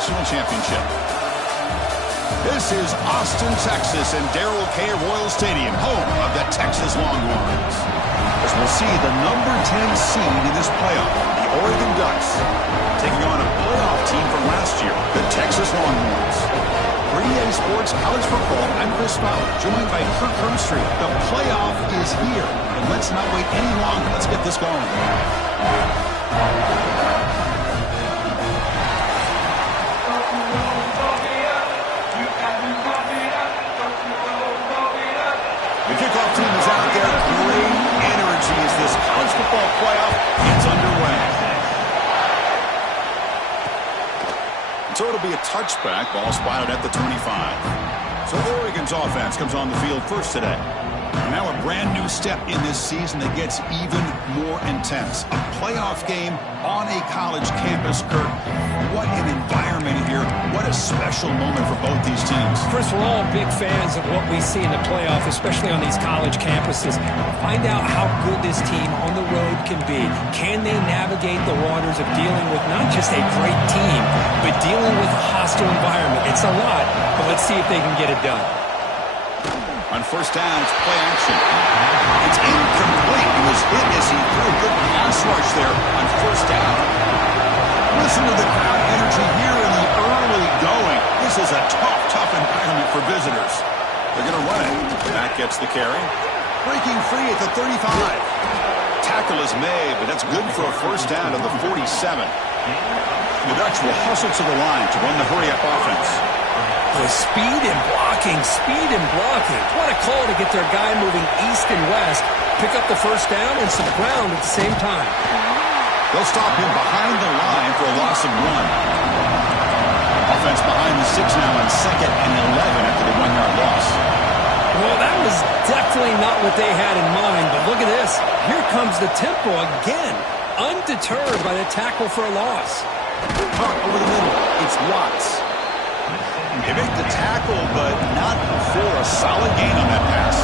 national championship. This is Austin, Texas, and Darrell K. Royal Stadium, home of the Texas Longhorns. As we'll see the number 10 seed in this playoff, the Oregon Ducks, taking on a playoff team from last year, the Texas Longhorns. For EA Sports College Football, I'm Chris Fowler, joined by Kirk Herbstreit. The playoff is here, and let's not wait any longer. Let's get this going. The kickoff team is out there. Great energy as this college football playoff gets underway. So it'll be a touchback. Ball spotted at the 25. So Oregon's offense comes on the field first today. And now a brand new step in this season that gets even more intense. A playoff game on a college campus, Kirk. What an environment here. What a special moment for both these teams. Chris, we're all big fans of what we see in the playoff, especially on these college campuses. Find out how good this team on the road can be. Can they navigate the waters of dealing with not just a great team, but dealing with a hostile environment? It's a lot, but let's see if they can get it done. On first down, it's play action. It's incomplete. He was hit as he threw a good pass rush there on first down. Listen to the crowd energy here in the early going. This is a tough environment for visitors. They're going to run it. Back gets the carry. Breaking free at the 35. Tackle is made, but that's good for a first down to the 47. The Ducks will hustle to the line to run the hurry-up offense. The speed and blocking. What a call to get their guy moving east and west, pick up the first down and some ground at the same time. They'll stop him behind the line for a loss of 1. Offense behind the 6 now on 2nd and 11 after the 1-yard loss. Well, that was definitely not what they had in mind, but look at this. Here comes the tempo again, undeterred by the tackle for a loss. Tuck over the middle. It's Watts. They make the tackle, but not for a solid gain on that pass.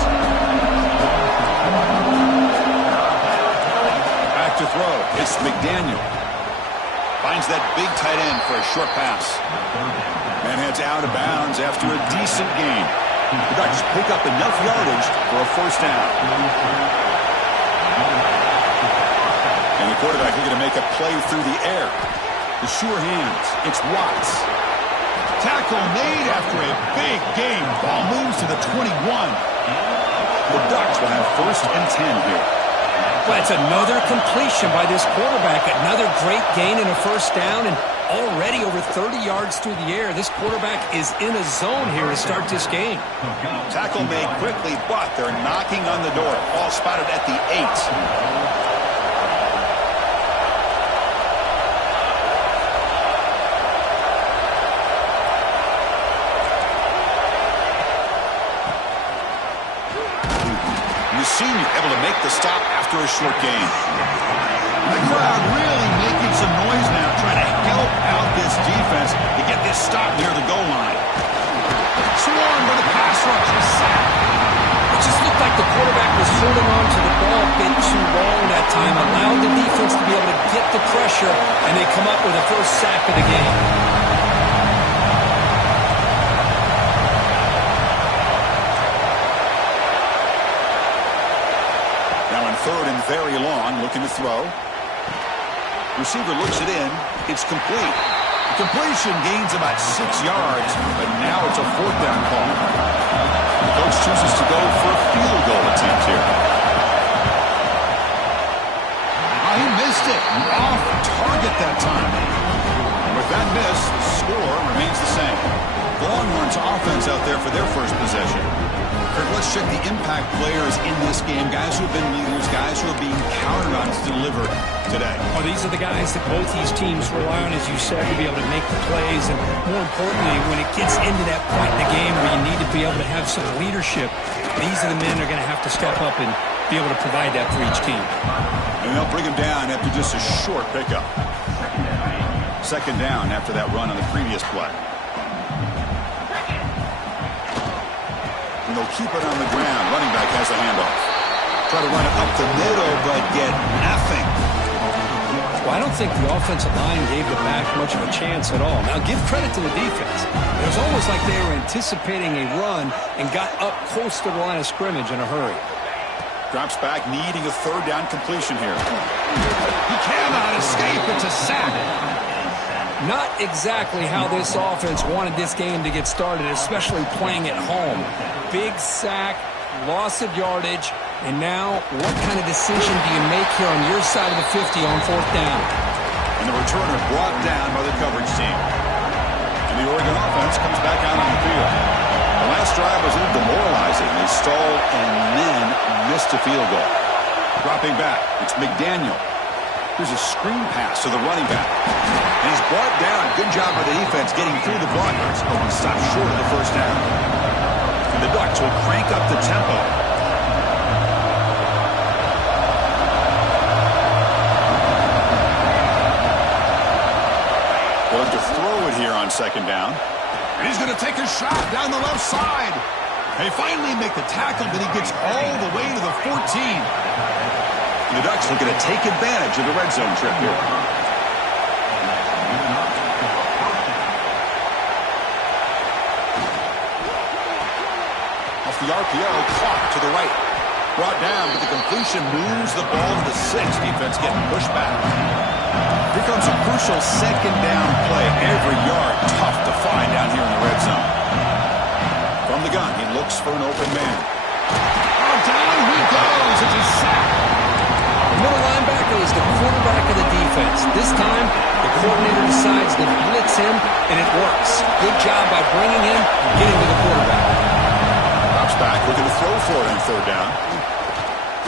Back to throw. It's McDaniel. Finds that big tight end for a short pass. And heads out of bounds after a decent gain. The Ducks pick up enough yardage for a first down. And the quarterback is going to make a play through the air. The sure hands. It's Watts. Tackle made after a big gain. Ball moves to the 21. The Ducks will have first and 10 here. Well, it's another completion by this quarterback. Another great gain and a first down, and already over 30 yards through the air. This quarterback is in a zone here to start this game. Tackle made quickly, but they're knocking on the door. Ball spotted at the 8. Senior able to make the stop after a short gain. The crowd really making some noise now, trying to help out this defense to get this stop near the goal line. Swarm with a pass rush, a sack. It just looked like the quarterback was holding on to the ball a bit too long that time, allowed the defense to be able to get the pressure, and they come up with the first sack of the game. Third and very long, looking to throw. Receiver looks it in. It's complete. The completion gains about 6 yards, but now it's a fourth down call. The coach chooses to go for a field goal attempt here. He missed it. Off target that time. And with that miss, the score remains the same. The Longhorns offense out there for their first possession. Kirk, let's check the impact players in this game. Guys who have been leaders, guys who are being counted on to deliver today. Well, these are the guys that both these teams rely on, as you said, to be able to make the plays. And more importantly, when it gets into that point in the game where you need to be able to have some leadership, these are the men that are going to have to step up and be able to provide that for each team. And they'll bring him down after just a short pickup. Second down after that run on the previous play. And they'll keep it on the ground. Running back has the handoff. Try to run it up the middle, but get nothing. Well, I don't think the offensive line gave the back much of a chance at all. Now, give credit to the defense. It was almost like they were anticipating a run and got up close to the line of scrimmage in a hurry. Drops back, needing a third down completion here. He cannot escape. It's a sack. Not exactly how this offense wanted this game to get started, especially playing at home. Big sack, loss of yardage, and now what kind of decision do you make here on your side of the 50 on fourth down? And the returner brought down by the coverage team. And the Oregon offense comes back out on the field. The last drive was a little demoralizing. They stalled and then missed a field goal. Dropping back, it's McDaniel. Here's a screen pass to the running back. And he's brought down. Good job by the defense getting through the blockers. But he stopped short of the first down. And the Ducks will crank up the tempo. They'll have to throw it here on second down. And he's going to take a shot down the left side. They finally make the tackle, but he gets all the way to the 14. And the Ducks looking to take advantage of the red zone trip here. Off the RPO, clock to the right. Brought down, but the completion moves the ball to the 6. Defense getting pushed back. Here comes a crucial second down play. Every yard tough to find down here in the red zone. From the gun, he looks for an open man. Oh, down he goes. It's a sack. The middle linebacker is the quarterback of the defense. This time, the coordinator decides to blitz him, and it works. Good job by bringing him and getting to the quarterback. Drops back, looking to throw for it on third down.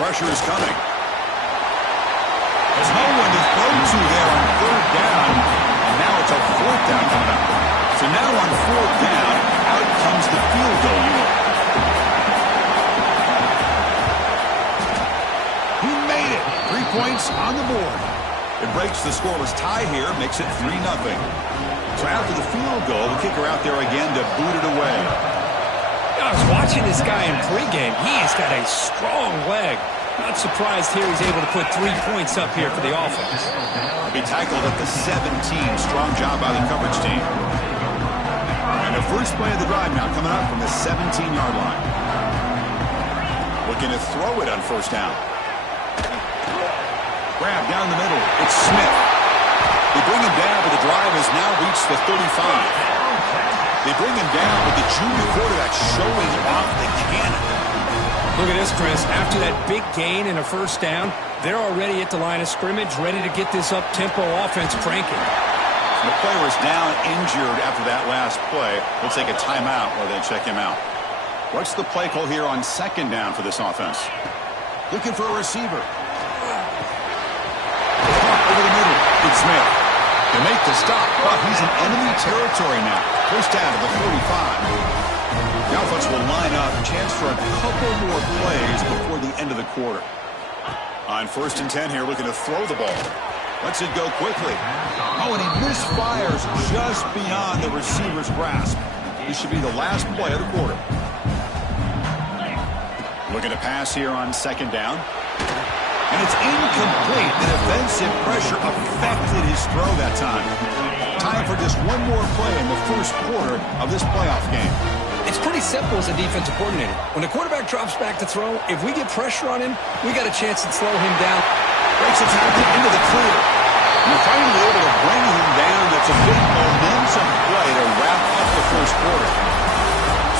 Pressure is coming. There's no one to throw to there on third down. And now it's a fourth down coming up. So now on fourth down, out comes the field goal unit. He made it. 3 points on the board. It breaks the scoreless tie here, makes it 3-0. So after the field goal, the kicker out there again to boot it away. I was watching this guy in pregame. He's got a strong leg. Not surprised here he's able to put 3 points up here for the offense. He tackled at the 17. Strong job by the coverage team. And the first play of the drive now coming up from the 17-yard line. Looking to throw it on first down. Grab down the middle. It's Smith. They bring him down, but the drive has now reached the 35. They bring him down, but the junior quarterback showing off the cannon. Look at this, Chris. After that big gain and a first down, they're already at the line of scrimmage, ready to get this up-tempo offense cranking. The player is down injured after that last play. We'll take a timeout while they check him out. What's the play call here on second down for this offense? Looking for a receiver. Over the middle. It's Smith. They make the stop, but he's in enemy territory now. First down to the 45. The offense will line up. Chance for a couple more plays before the end of the quarter. On first and 10 here, looking to throw the ball. Lets it go quickly. Oh, and he misfires just beyond the receiver's grasp. This should be the last play of the quarter. Looking to pass here on second down. And it's incomplete. The defensive pressure affected his throw that time. Time for just one more play in the first quarter of this playoff game. It's pretty simple as a defensive coordinator. When the quarterback drops back to throw, if we get pressure on him, we got a chance to slow him down. Breaks the tackle into the clear. You're finally able to bring him down. That's a big momentum play to wrap up the first quarter.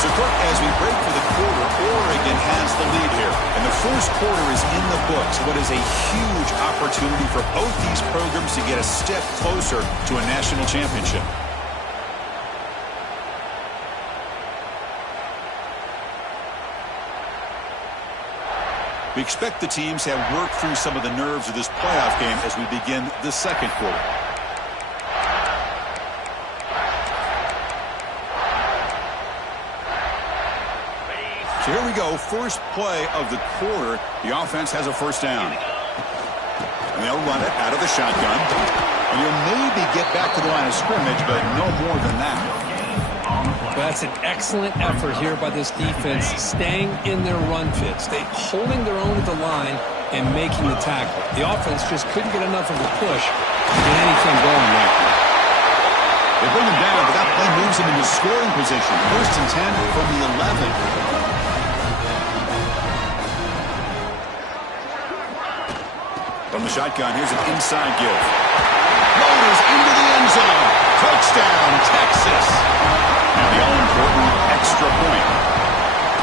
So, Kirk, as we break for the quarter, Oregon has the lead here. And the first quarter is in the books. What is a huge opportunity for both these programs to get a step closer to a national championship. We expect the teams have worked through some of the nerves of this playoff game as we begin the second quarter. So here we go, first play of the quarter. The offense has a first down. And they'll run it out of the shotgun. And you'll maybe get back to the line of scrimmage, but no more than that. That's an excellent effort here by this defense, staying in their run fits. They holding their own at the line, and making the tackle. The offense just couldn't get enough of a push to get anything going there. They bring him down, but that play moves him into scoring position. 1st and 10 from the 11. From the shotgun, here's an inside give. Floaters into the end zone. Touchdown, Texas. And the all-important extra point.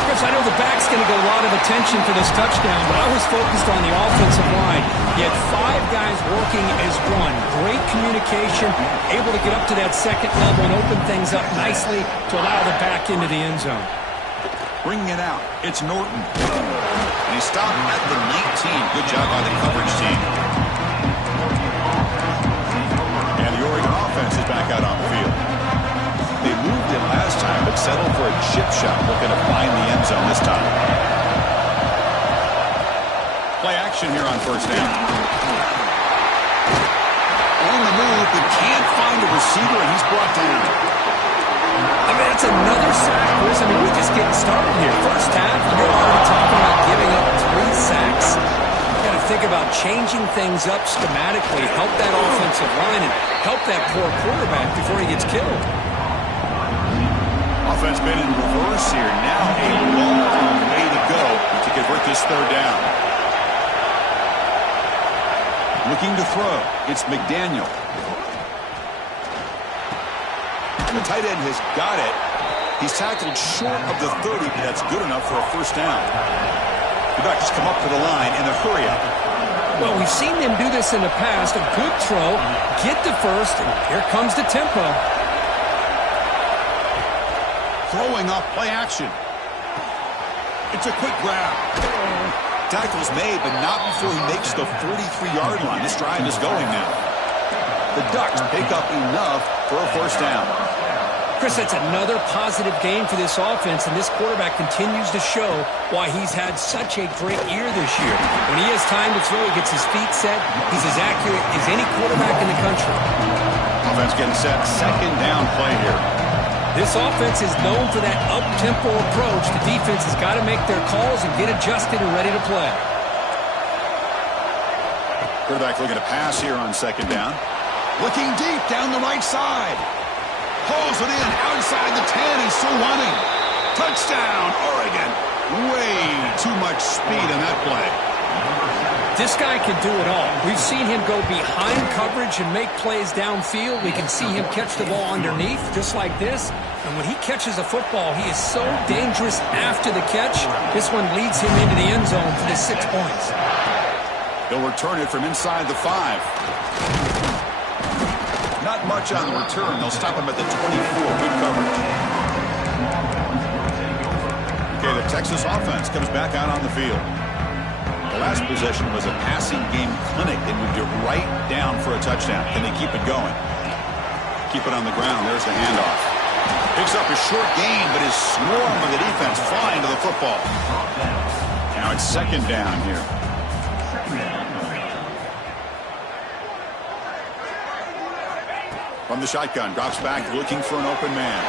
Chris, I know the back's going to get a lot of attention for this touchdown, but I was focused on the offensive line. You had 5 guys working as one. Great communication, able to get up to that second level and open things up nicely to allow the back into the end zone. Bringing it out, it's Norton. And he stopped at the 19. Good job by the coverage team. And the Oregon offense is back out on the field. They moved it last time, but settled for a chip shot, looking to find the end zone this time. Play action here on 1st down. On the move, but can't find a receiver, and he's brought down. I mean, it's another sack, Chris. I mean, we're just getting started here. First half, you're already talking about giving up 3 sacks. You got to think about changing things up schematically, help that offensive line, and help that poor quarterback before he gets killed. Offense been in reverse here. Now a long way to go to convert this 3rd down. Looking to throw. It's McDaniel. The tight end has got it. He's tackled short of the 30, but that's good enough for a 1st down. The back just come up to the line in the hurry up. Well, we've seen them do this in the past. A good throw, get the first, and here comes the tempo. Throwing off play action. It's a quick grab. Tackle's made, but not before he makes the 43-yard line. This drive is going now. The Ducks pick up enough for a 1st down. Chris, that's another positive game for this offense, and this quarterback continues to show why he's had such a great year this year. When he has time to throw, he gets his feet set. He's as accurate as any quarterback in the country. Offense getting set. 2nd down play here. This offense is known for that up-tempo approach. The defense has got to make their calls and get adjusted and ready to play. Quarterback looking to pass here on 2nd down. Looking deep down the right side. Pulls it in outside the 10. He's still running. Touchdown, Oregon. Way too much speed in that play. This guy can do it all. We've seen him go behind coverage and make plays downfield. We can see him catch the ball underneath, just like this. And when he catches a football, he is so dangerous after the catch. This one leads him into the end zone for the 6 points. They'll return it from inside the 5. Not much on the return. They'll stop him at the 24. Good coverage. Okay, the Texas offense comes back out on the field. The last possession was a passing game clinic. They moved it right down for a touchdown. Can they keep it going? Keep it on the ground. There's the handoff. Picks up a short gain, but his swarm of the defense flying to the football. Now it's 2nd down here. From the shotgun, drops back, looking for an open man.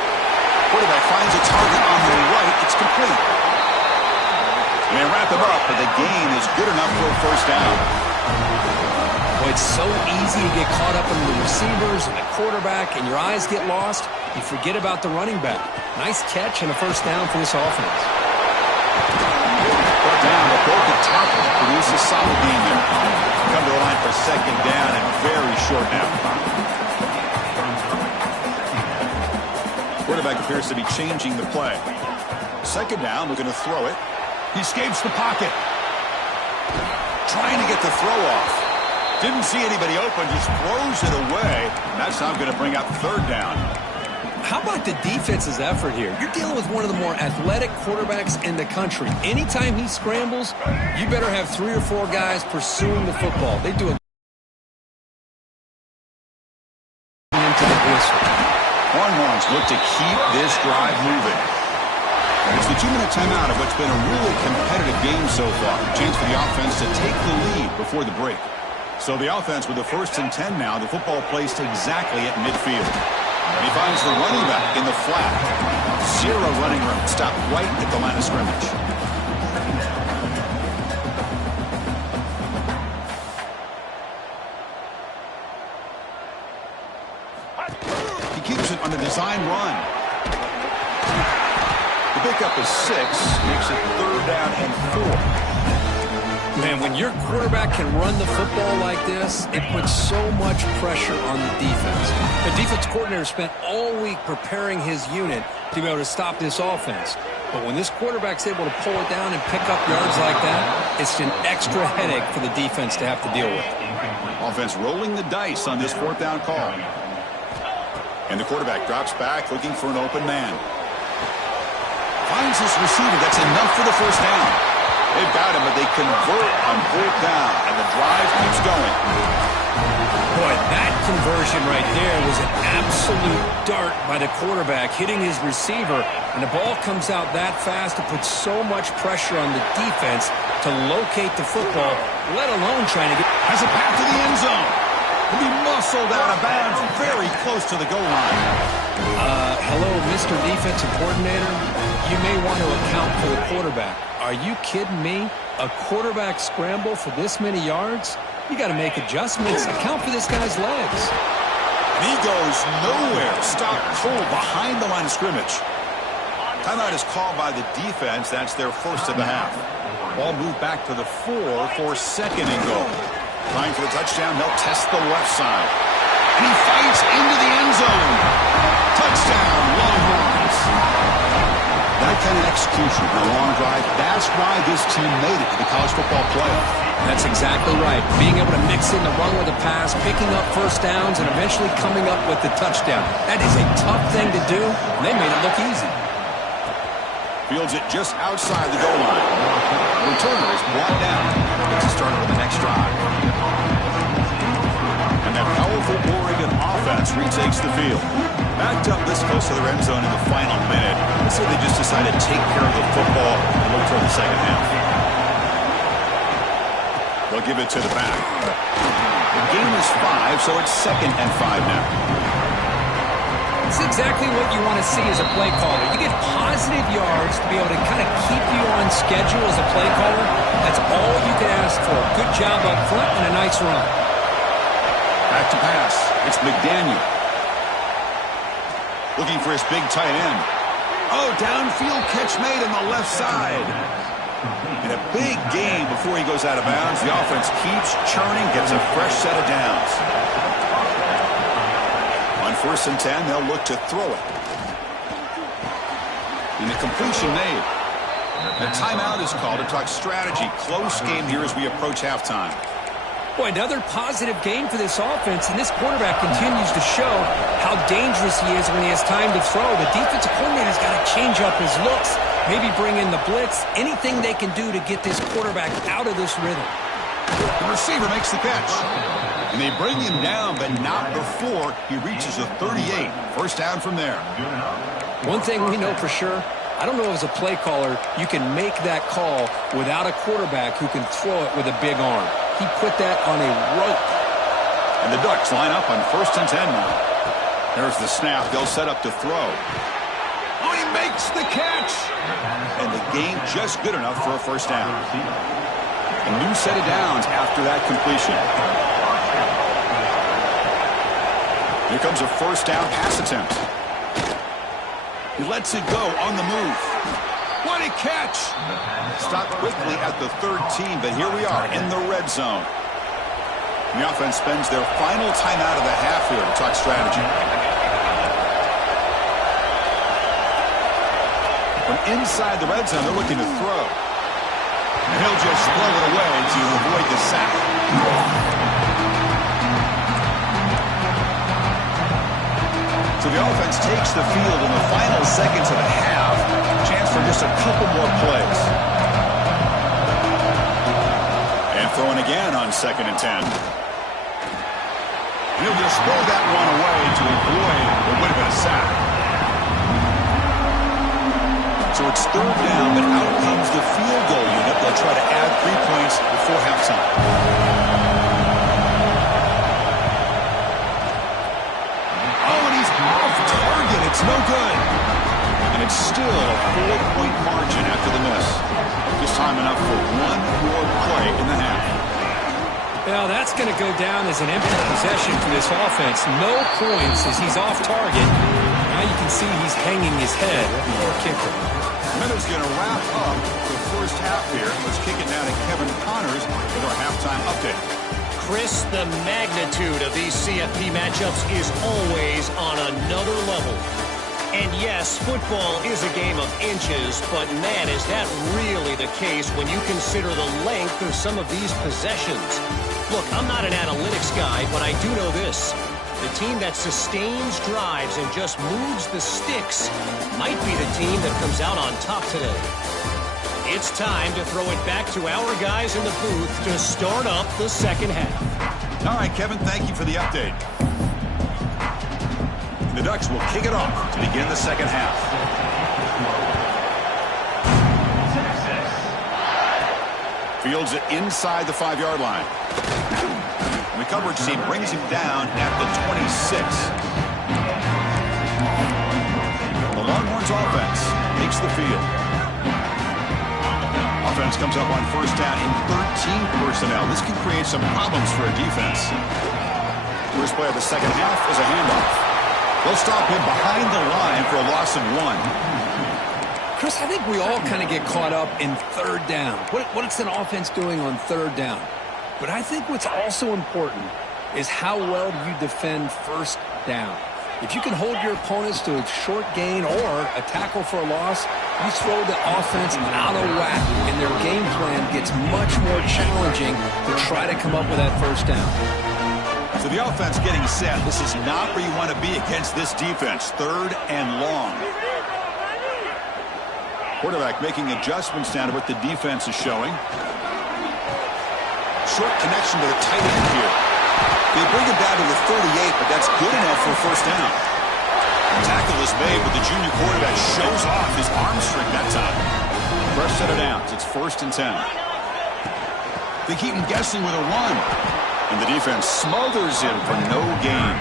Quarterback finds a target on the right. It's complete. And they wrap him up, but the gain is good enough for a 1st down. Well, it's so easy to get caught up in the receivers and the quarterback, and your eyes get lost. You forget about the running back. Nice catch and a 1st down for this offense. Brought down, but both the tackles produce a solid gain there. Come to the line for 2nd down and very short now. Quarterback appears to be changing the play. 2nd down, looking to throw it. He escapes the pocket. Trying to get the throw off. Didn't see anybody open, just throws it away. And that's now going to bring up 3rd down. How about the defense's effort here? You're dealing with one of the more athletic quarterbacks in the country. Anytime he scrambles, you better have 3 or 4 guys pursuing the football. They do a into the whistle. Longhorns look to keep this drive moving. It's the 2-minute timeout of what's been a really competitive game so far. Chance for the offense to take the lead before the break. So the offense with the 1st and 10 now. The football placed exactly at midfield. And he finds the running back in the flat. 0 running room. Stopped right at the line of scrimmage. keeps it on a design run. The pickup is 6, makes it 3rd down and 4. Man, when your quarterback can run the football like this, it puts so much pressure on the defense. The defense coordinator spent all week preparing his unit to be able to stop this offense. But when this quarterback's able to pull it down and pick up yards like that, it's an extra headache for the defense to have to deal with. Offense rolling the dice on this 4th down call. And the quarterback drops back looking for an open man. Finds his receiver. That's enough for the 1st down. They've got him, but they convert on 4th down, and the drive keeps going. Boy, that conversion right there was an absolute dart by the quarterback, hitting his receiver, and the ball comes out that fast. It puts so much pressure on the defense to locate the football, let alone trying to get... Has a path to the end zone. He'll be muscled out of bounds very close to the goal line. Hello, Mr. Defensive Coordinator. You may want to account for the quarterback. Are you kidding me? A quarterback scramble for this many yards? You got to make adjustments. Account for this guy's legs. And he goes nowhere. Stopped cold behind the line of scrimmage. Timeout is called by the defense. That's their 1st of the half. Ball moved back to the 4 for 2nd and goal. Trying for the touchdown. They'll test the left side. And he fights into the end zone. Touchdown, Longhorns. That kind of execution on a long drive, that's why this team made it to the college football playoff. That's exactly right. Being able to mix in the run with the pass, picking up 1st downs, and eventually coming up with the touchdown. That is a tough thing to do, and they made it look easy. Fields it just outside the goal line. The returner is brought down. Gets to start with the next drive. And that powerful Oregon offense retakes the field. Backed up this close to the end zone in the final minute. Let's say they just decided to take care of the football and look toward the 2nd half. They'll give it to the back. The game is 5, so it's 2nd and 5 now. It's exactly what you want to see as a play caller. You get positive yards to be able to kind of keep you on schedule as a play caller. That's all you can ask for. Good job up front and a nice run. Back to pass. It's McDaniel. Looking for his big tight end. Oh, downfield catch made on the left side. In a big game before he goes out of bounds, the offense keeps churning, gets a fresh set of downs. On 1st and 10, they'll look to throw it. And the completion made. The timeout is called to talk strategy. Close game here as we approach halftime. Boy, another positive game for this offense, and this quarterback continues to show how dangerous he is when he has time to throw. The defensive coordinator's got to change up his looks, maybe bring in the blitz, anything they can do to get this quarterback out of this rhythm. The receiver makes the catch. And they bring him down, but not before he reaches the 38. 1st down from there. One thing we know for sure, I don't know as a play caller, you can make that call without a quarterback who can throw it with a big arm. He put that on a rope. And the Ducks line up on 1st and 10 now. There's the snap. They'll set up to throw. Oh, he makes the catch. And the game just good enough for a 1st down. A new set of downs after that completion. Here comes a 1st down pass attempt. He lets it go on the move. What a catch! Stopped quickly at the 13, but here we are in the red zone. And the offense spends their final timeout of the half here to talk strategy. From inside the red zone, they're looking to throw. And he'll just throw it away to avoid the sack. So the offense takes the field in the final seconds of the half. Chance for just a couple more plays. And throwing again on 2nd and 10. He'll just throw that one away to avoid what would have been a sack. So it's 3rd down, but out comes the field goal unit. They'll try to add 3 points before halftime. It's no good. And it's still a 4-point margin after the miss. Just time enough for one more play in the half. Well, that's going to go down as an empty possession for this offense. No points as he's off target. Now you can see he's hanging his head. Poor kicker. Miller's going to wrap up the first half here. Let's kick it now to Kevin Connors with our halftime update. Chris, the magnitude of these CFP matchups is always on another level. And yes, football is a game of inches, but man, is that really the case when you consider the length of some of these possessions. Look, I'm not an analytics guy, but I do know this. The team that sustains drives and just moves the sticks might be the team that comes out on top today. It's time to throw it back to our guys in the booth to start up the second half. All right, Kevin, thank you for the update. The Ducks will kick it off to begin the second half. Fields it inside the 5-yard line. The coverage team brings him down at the 26. The Longhorns offense takes the field. Offense comes up on first down in 13 personnel. This can create some problems for a defense. First play of the second half is a handoff. They'll stop him behind the line for a loss of 1. Chris, I think we all kind of get caught up in third down. What's an offense doing on third down? But I think what's also important is how well you defend first down. If you can hold your opponents to a short gain or a tackle for a loss, you throw the offense out of whack, and their game plan gets much more challenging to try to come up with that first down. So the offense getting set. This is not where you want to be against this defense. Third and long. Quarterback making adjustments down to what the defense is showing. Short connection to the tight end here. They bring him down to the 38, but that's good enough for a first down. The tackle is made, but the junior quarterback shows off his arm strength that time. Fresh set of downs. It's 1st and 10. They keep him guessing with a run. And the defense smothers him for no gain.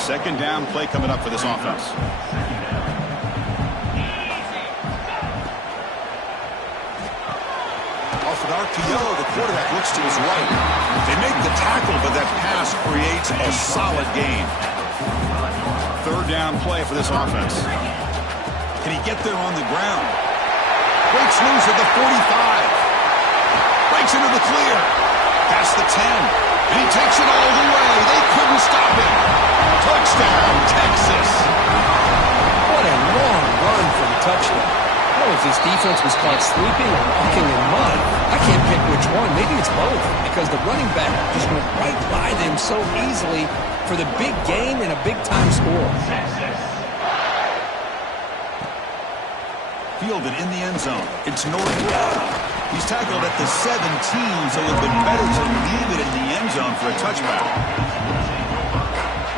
Second down play coming up for this offense. Off an RPO, the quarterback looks to his right. They make the tackle, but that pass creates a solid gain. Third down play for this offense. Can he get there on the ground? Breaks loose at the 45. Breaks into the clear. Past the 10. And he takes it all the way. They couldn't stop him. Touchdown, Texas. What a long run for the touchdown. I don't know if this defense was caught sleeping or walking in mud. I can't pick which one. Maybe it's both, because the running back just went right by them so easily for the big gain and a big-time score. Fielded in the end zone. It's Norwood. He's tackled at the 17, so it would have been better to leave it in the end zone for a touchback.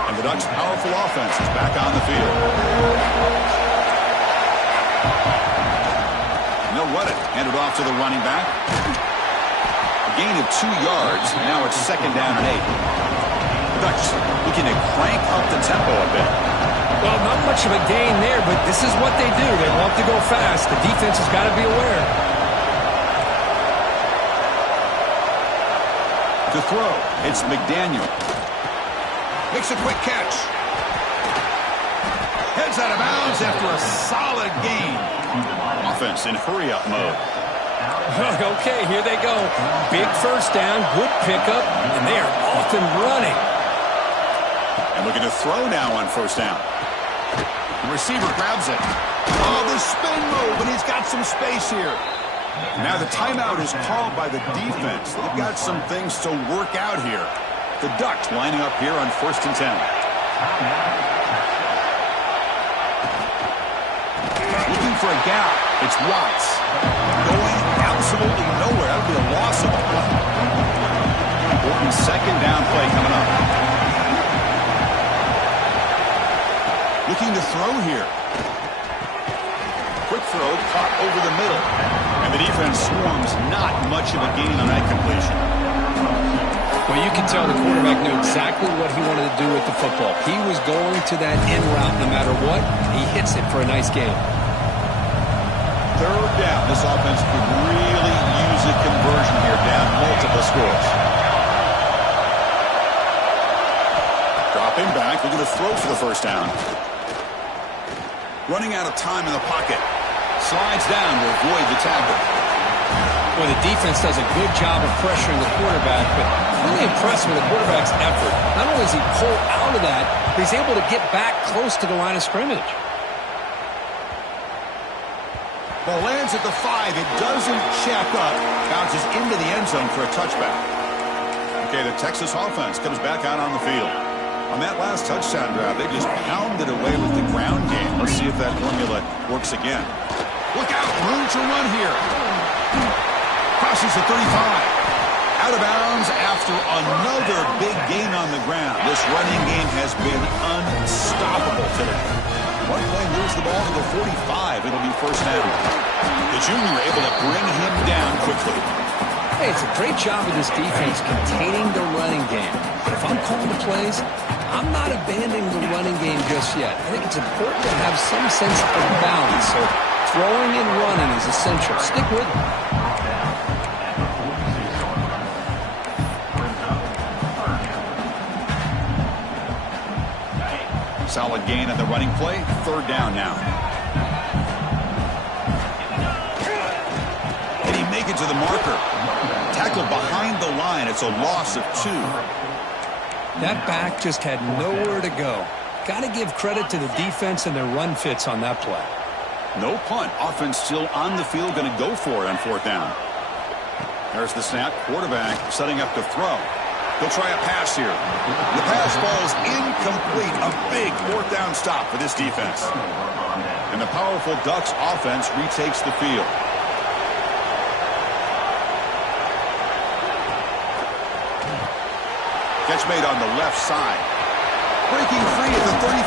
And the Ducks' powerful offense is back on the field. They'll run it. Hand it off to the running back. A gain of 2 yards. Now it's second down and 8. The Ducks looking to crank up the tempo a bit. Well, not much of a gain there, but this is what they do. They love to go fast. The defense has got to be aware. To throw, it's McDaniel. Makes a quick catch. Heads out of bounds after a solid gain. Offense in hurry-up mode. Okay, here they go. Big first down, good pickup, and they are off and running. And looking to throw now on first down. The receiver grabs it. Oh, the spin move, and he's got some space here. Now the timeout is called by the defense. They've got some things to work out here. The Ducks lining up here on 1st and 10. Looking for a gap. It's Watts. Going absolutely nowhere. That would be a loss of a play. Important second down play coming up. Looking to throw here. Quick throw caught over the middle. And the defense swarms not much of a gain on that completion. Well, you can tell the quarterback knew exactly what he wanted to do with the football. He was going to that in route no matter what. He hits it for a nice gain. Third down. This offense could really use a conversion here, down multiple scores. Dropping back, looking to throw for the first down. Running out of time in the pocket. Slides down to avoid the tackle. Well, the defense does a good job of pressuring the quarterback, but I'm really impressed with the quarterback's effort. Not only does he pull out of that, but he's able to get back close to the line of scrimmage. Ball lands at the 5. It doesn't check up. Bounces into the end zone for a touchback. Okay, the Texas offense comes back out on the field. On that last touchdown drive, they just pounded away with the ground game. Let's see if that formula works again. Look out, room to run here. Crosses the 35. Out of bounds after another big gain on the ground. This running game has been unstoppable today. One play moves the ball to the 45. It'll be first down. The junior able to bring him down quickly. Hey, it's a great job of this defense containing the running game. But if I'm calling the plays, I'm not abandoning the running game just yet. I think it's important to have some sense of balance. So throwing and running is essential. Stick with it. Solid gain on the running play. Third down now. Can he make it to the marker? Tackled behind the line. It's a loss of 2. That back just had nowhere to go. Got to give credit to the defense and their run fits on that play. No punt. Offense still on the field. Going to go for it on fourth down. There's the snap. Quarterback setting up to throw. He'll try a pass here. The pass falls incomplete. A big fourth down stop for this defense. And the powerful Ducks offense retakes the field. Catch made on the left side. Breaking free at the 35.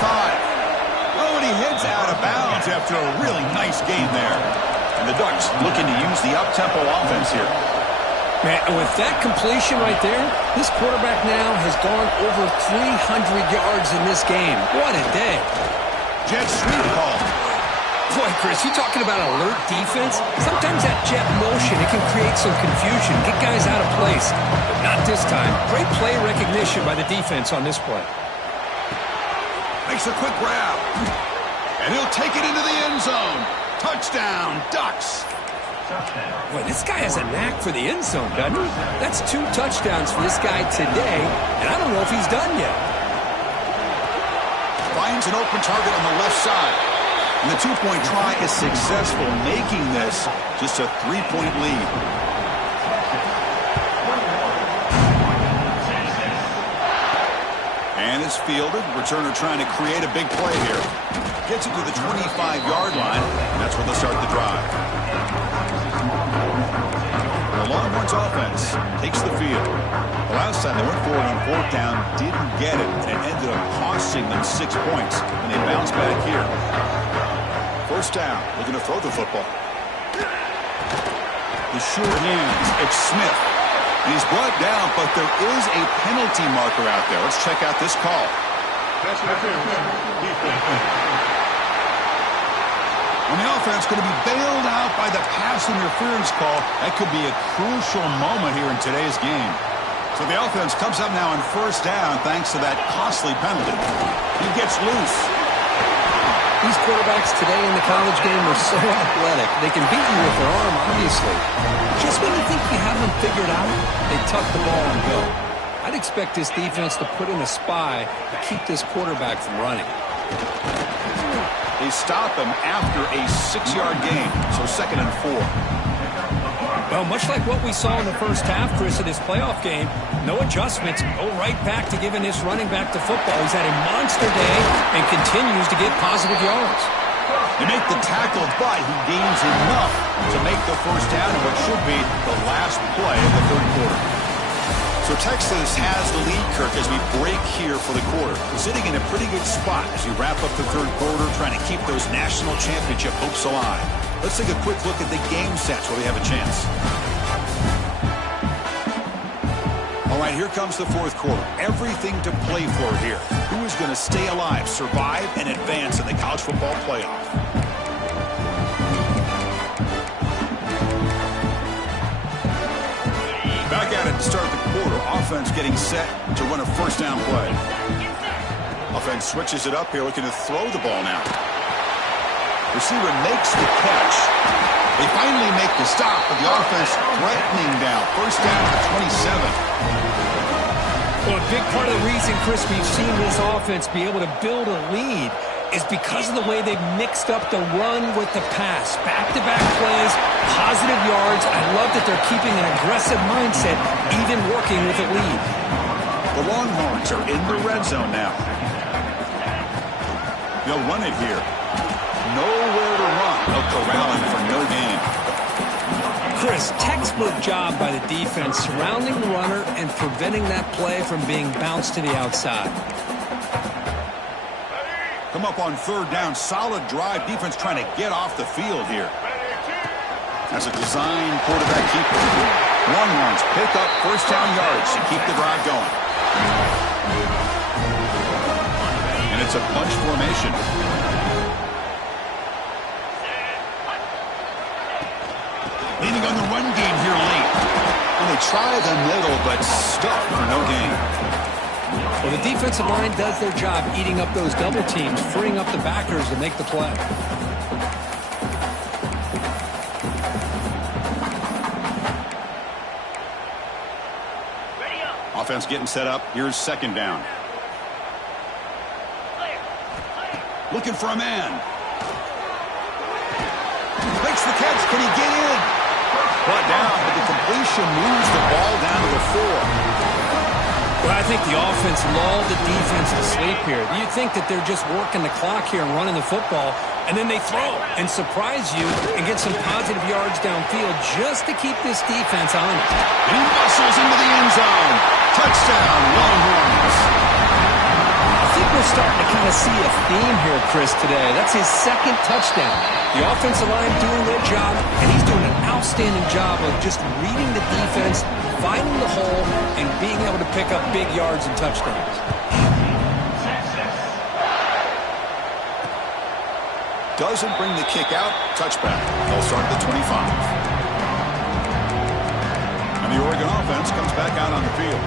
Oh, and he heads out of bounds after a really nice game there. And the Ducks looking to use the up-tempo offense here. Man, with that completion right there, this quarterback now has gone over 300 yards in this game. What a day. Jet sweep call. Boy, Chris, you talking about alert defense? Sometimes that jet motion, it can create some confusion, get guys out of place. But not this time. Great play recognition by the defense on this play. Makes a quick grab. And he'll take it into the end zone. Touchdown, Ducks. Boy, this guy has a knack for the end zone, doesn't he? That's 2 touchdowns for this guy today, and I don't know if he's done yet. Finds an open target on the left side. And the 2-point try is successful, making this just a 3-point lead. And it's fielded. Returner trying to create a big play here. Gets it to the 25-yard line, and that's where they'll start the drive. The Longhorns offense takes the field. The last time they went forward on fourth down, didn't get it, and it ended up costing them 6 points. And they bounce back here. First down, looking to throw the football. The short hands, it's Smith. And he's brought down, but there is a penalty marker out there. Let's check out this call. On the offense, going to be bailed out by the pass interference call. That could be a crucial moment here in today's game. So the offense comes up now on first down thanks to that costly penalty. He gets loose. These quarterbacks today in the college game are so athletic. They can beat you with their arm, obviously. Just when you think you have them figured out, they tuck the ball and go. I'd expect this defense to put in a spy to keep this quarterback from running. They stop him after a 6-yard gain, so 2nd and 4. Well, much like what we saw in the first half, Chris, of this playoff game, no adjustments, go right back to giving this running back to football. He's had a monster day and continues to get positive yards. They make the tackle, but he gains enough to make the first down in what should be the last play of the third quarter. So Texas has the lead, Kirk, as we break here for the quarter. Sitting in a pretty good spot as we wrap up the third quarter, trying to keep those national championship hopes alive. Let's take a quick look at the game sets where we have a chance. All right, here comes the fourth quarter. Everything to play for here. Who is going to stay alive, survive, and advance in the college football playoff? to start the quarter. Offense getting set to run a first down play. Offense switches it up here, looking to throw the ball now. Receiver makes the catch. They finally make the stop, but the offense threatening now. First down at the 27. Well, a big part of the reason, Chris, we've seen this offense be able to build a lead is because of the way they've mixed up the run with the pass. Back-to-back plays, positive yards. I love that they're keeping an aggressive mindset, even working with a lead. The Longhorns are in the red zone now. They'll run it here. Nowhere to run. They'll corral him for no gain. Chris, textbook job by the defense surrounding the runner and preventing that play from being bounced to the outside. Come up on third down. Solid drive. Defense trying to get off the field here. That's a design quarterback keeper. Longhorns pick up first down yards to keep the drive going. And it's a bunch formation. Leaning on the run game here late. And they try the middle, but stuck for no gain. Well, the defensive line does their job eating up those double teams, freeing up the backers to make the play. Offense getting set up. Here's second down. Looking for a man. Makes the catch. Can he get in? Brought down, but the completion moves the ball down to the 4. Well, I think the offense lulled the defense to sleep here. You think that they're just working the clock here and running the football, and then they throw and surprise you and get some positive yards downfield just to keep this defense on it. And he muscles into the end zone. Touchdown, Longhorns. I think we're starting to kind of see a theme here, Chris, today. That's his second touchdown. The offensive line doing their job, and he's doing an outstanding job of just reading the defense, finding the hole, and being able to pick up big yards and touchdowns. Doesn't bring the kick out. Touchback. They'll start at the 25. And the Oregon offense comes back out on the field.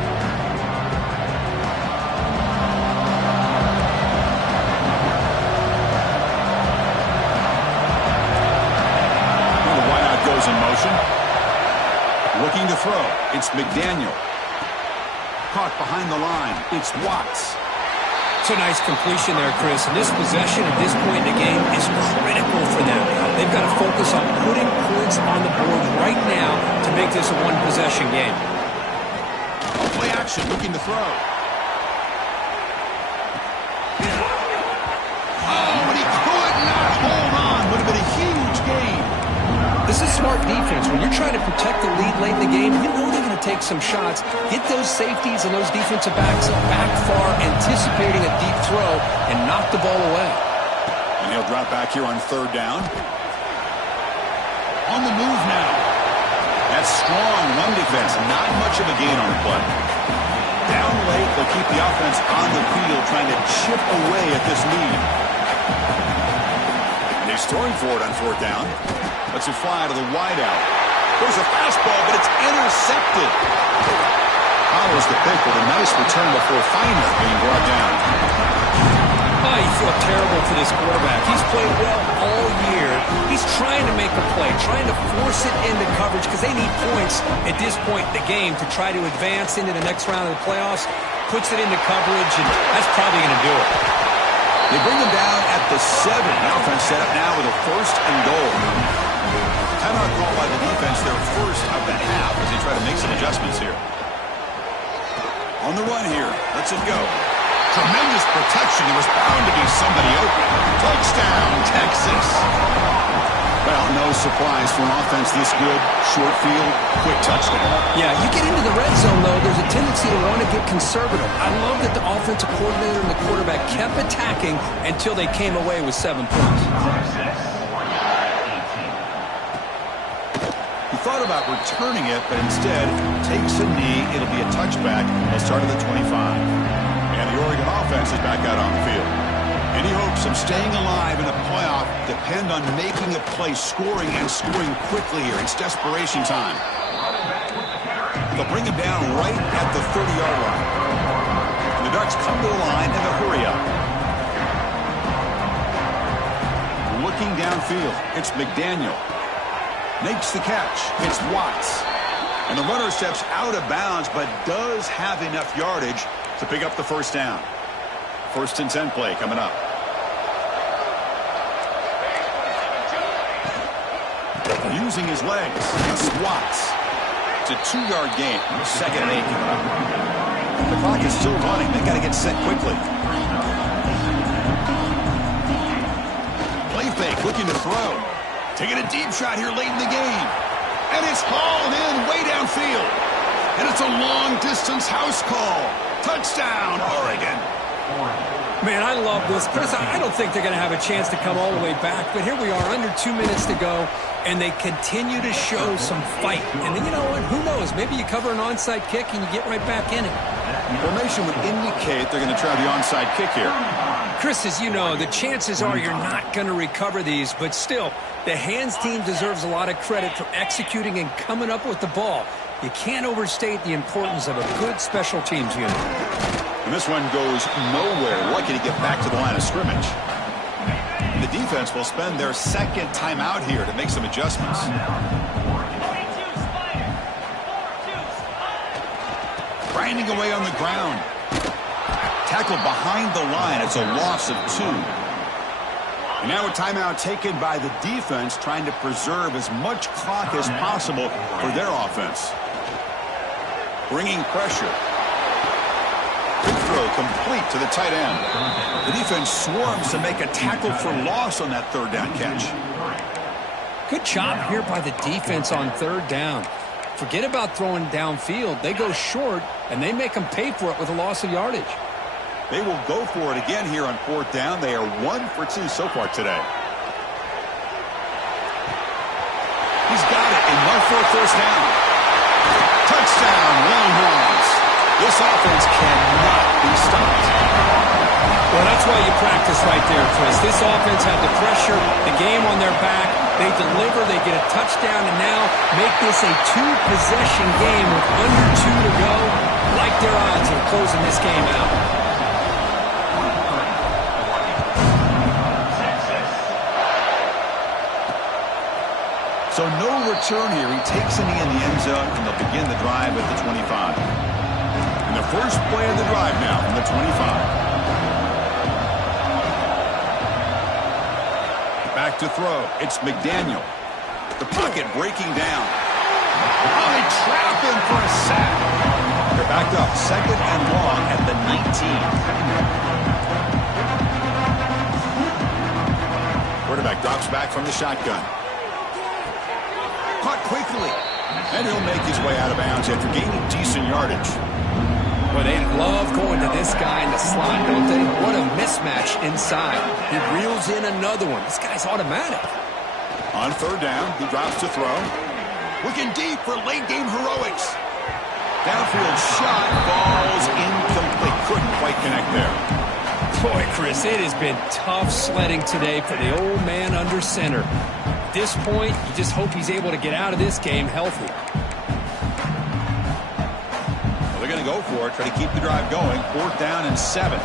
In motion. Looking to throw. It's McDaniel. Caught behind the line. It's Watts. It's a nice completion there, Chris. And this possession at this point in the game is critical for them. They've got to focus on putting points on the board right now to make this a one-possession game. Play action. Looking to throw. Oh, but he could not hold on. Would have been a huge gain. This is smart defense. When you're trying to protect the lead late in the game, you know they're going to take some shots, get those safeties and those defensive backs back far, anticipating a deep throw, and knock the ball away. And he'll drop back here on third down. On the move now. That's strong run defense. Not much of a gain on the play. Down late, they'll keep the offense on the field, trying to chip away at this lead. And they're storing for it on fourth down. Lets it fly to the wideout. There's a fastball, but it's intercepted. Follows the pick with a nice return before finally being brought down. Oh, you feel terrible for this quarterback. He's played well all year. He's trying to make a play, trying to force it into coverage because they need points at this point in the game to try to advance into the next round of the playoffs. Puts it into coverage, and that's probably going to do it. They bring him down at the 7. The offense set up now with a first and goal. Timeout call by the defense, their first of the half as they try to make some adjustments here. On the run here. Lets it go. Tremendous protection. There was bound to be somebody open. Touchdown, Texas. Well, no surprise for an offense this good. Short field, quick touchdown. Yeah, you get into the red zone, though, there's a tendency to want to get conservative. I love that the offensive coordinator and the quarterback kept attacking until they came away with 7 points. He thought about returning it, but instead takes a knee. It'll be a touchback. They'll start at the 25. And the Oregon offense is back out on the field. Any hopes of staying alive in a playoff depend on making a play, scoring, and scoring quickly here. It's desperation time. They'll bring him down right at the 30-yard line. And the Ducks come to the line in a hurry up. Looking downfield, it's McDaniel. Makes the catch. It's Watts. And the runner steps out of bounds, but does have enough yardage to pick up the first down. 1st and 10 play coming up. Using his legs, it's Watts. It's a 2-yard gain. 2nd and 8 coming up. The clock is still running. They got to get set quickly. Play fake, looking to throw. Taking a deep shot here late in the game. And it's hauled in way downfield. And it's a long-distance house call. Touchdown, Oregon. Man, I love this. Chris, I don't think they're going to have a chance to come all the way back, but here we are, under 2 minutes to go, and they continue to show some fight. And then, you know what? Who knows? Maybe you cover an onside kick and you get right back in it. Formation would indicate they're going to try the onside kick here. Chris, as you know, the chances are you're not going to recover these, but still, the hands team deserves a lot of credit for executing and coming up with the ball. You can't overstate the importance of a good special teams unit. And this one goes nowhere. Lucky to get back to the line of scrimmage. The defense will spend their 2nd timeout here to make some adjustments. Grinding away on the ground. Tackled behind the line. It's a loss of 2. And now a timeout taken by the defense, trying to preserve as much clock as possible for their offense. Bringing pressure. Quick throw complete to the tight end. The defense swarms to make a tackle for loss on that 3rd down catch. Good job here by the defense on 3rd down. Forget about throwing downfield. They go short, and they make them pay for it with a loss of yardage. They will go for it again here on 4th down. They are 1 for 2 so far today. He's got it and run for a 1st down. Touchdown, Longhorns. This offense cannot be stopped. Well, that's why you practice right there, Chris. This offense had the pressure, the game on their back. They deliver, they get a touchdown, and now make this a 2-possession game with under 2 to go. Like their odds of closing this game out. So no return here. He takes it in the end zone, and they'll begin the drive at the 25. And the first play of the drive now from the 25. Back to throw. It's McDaniel. The pocket breaking down. Oh, they trap him for a sack. They're backed up. 2nd and long at the 19. Quarterback drops back from the shotgun. Caught quickly. And he'll make his way out of bounds after gaining decent yardage. Well, they love going to this guy in the slot, don't they? What a mismatch inside. He reels in another one. This guy's automatic. On 3rd down, he drops to throw. Looking deep for late-game heroics. Downfield shot falls incomplete. Couldn't quite connect there. Boy, Chris, it has been tough sledding today for the old man under center. At this point, you just hope he's able to get out of this game healthy. They're going to go for it, try to keep the drive going. 4th down and 7.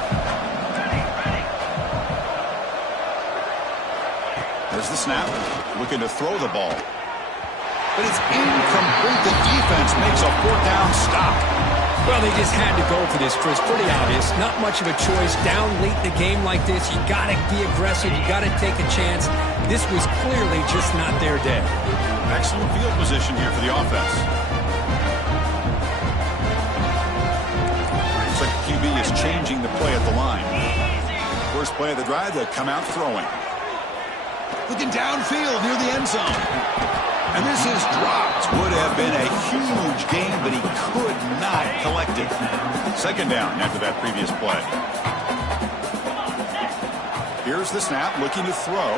There's the snap. Looking to throw the ball. But it's incomplete. The defense makes a 4th down stop. Well, they just had to go for this, Chris. Pretty obvious. Not much of a choice. Down late in a game like this, you got to be aggressive. You got to take a chance. This was clearly just not their day. Excellent field position here for the offense. Looks like the QB is changing the play at the line. First play of the drive, they'll come out throwing. Looking downfield near the end zone. And this is dropped. Would have been a huge gain, but he could not collect it. 2nd down after that previous play. Here's the snap, looking to throw.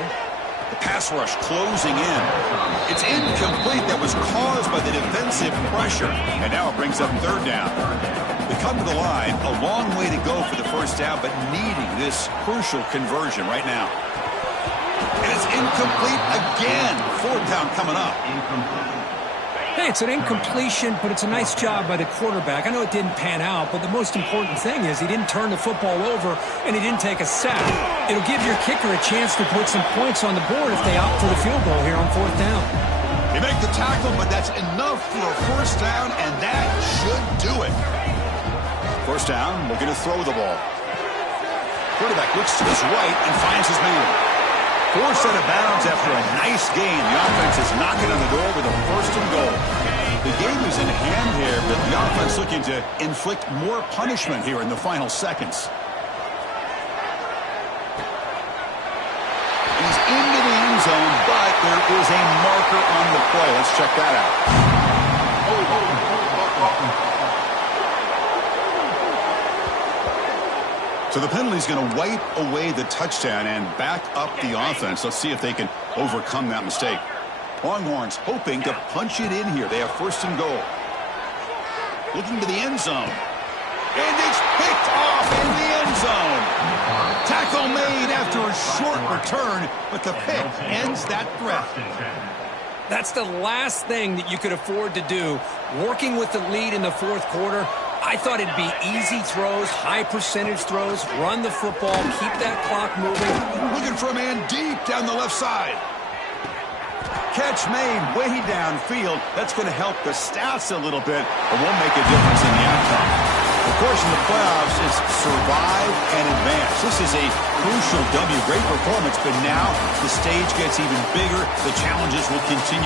The pass rush closing in. It's incomplete. That was caused by the defensive pressure. And now it brings up 3rd down. They come to the line, a long way to go for the 1st down, but needing this crucial conversion right now. And it's incomplete again. 4th down coming up. Hey, it's an incompletion, but it's a nice job by the quarterback. I know it didn't pan out, but the most important thing is he didn't turn the football over and he didn't take a sack. It'll give your kicker a chance to put some points on the board if they opt for the field goal here on 4th down. They make the tackle, but that's enough for a first down, and that should do it. First down, looking to throw the ball. Quarterback looks to his right and finds his man. Forced out of bounds after a nice gain. The offense is knocking on the door with a 1st and goal. The game is in hand here, but the offense looking to inflict more punishment here in the final seconds. He's into the end zone, but there is a marker on the play. Let's check that out. So the penalty is going to wipe away the touchdown and back up the offense. Let's see if they can overcome that mistake. Longhorns hoping to punch it in here. They have 1st and goal. Looking to the end zone. And it's picked off in the end zone. Tackle made after a short return, but the pick ends that threat. That's the last thing that you could afford to do. Working with the lead in the 4th quarter, I thought it'd be easy throws, high percentage throws, run the football, keep that clock moving. Looking for a man deep down the left side. Catch made way downfield. That's going to help the stats a little bit, but won't make a difference in the outcome. Of course, in the playoffs, it's survive and advance. This is a crucial W. Great performance, but now the stage gets even bigger. The challenges will continue.